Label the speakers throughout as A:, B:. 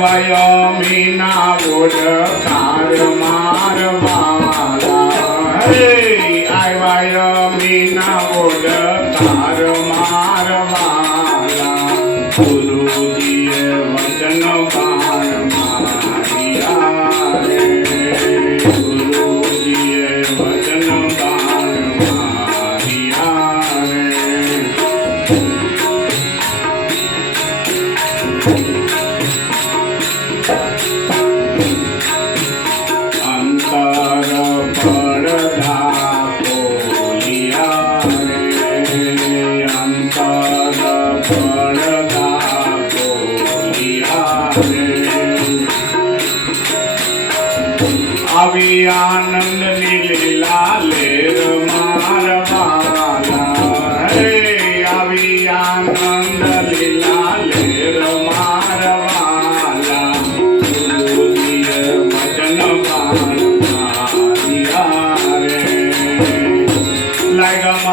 A: વયો મીના ઓળખાણ મારવાળા હે આવ્યા મીના ઓળખાણ મારવાળા આવી આનંદ ની લીલા લેર માર મારા આવી આનંદ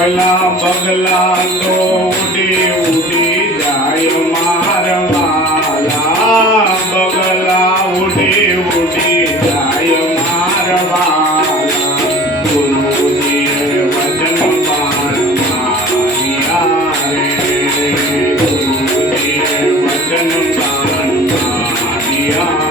A: ભલા બગલા તો ઉડી ઉડી જાય માર વાલા. બગલા ઉડી ઉડી જાય માર વાલા. ગુરુજીએ વચન ગુરુજીએ વચન માન મારિયા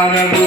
A: ஆரவ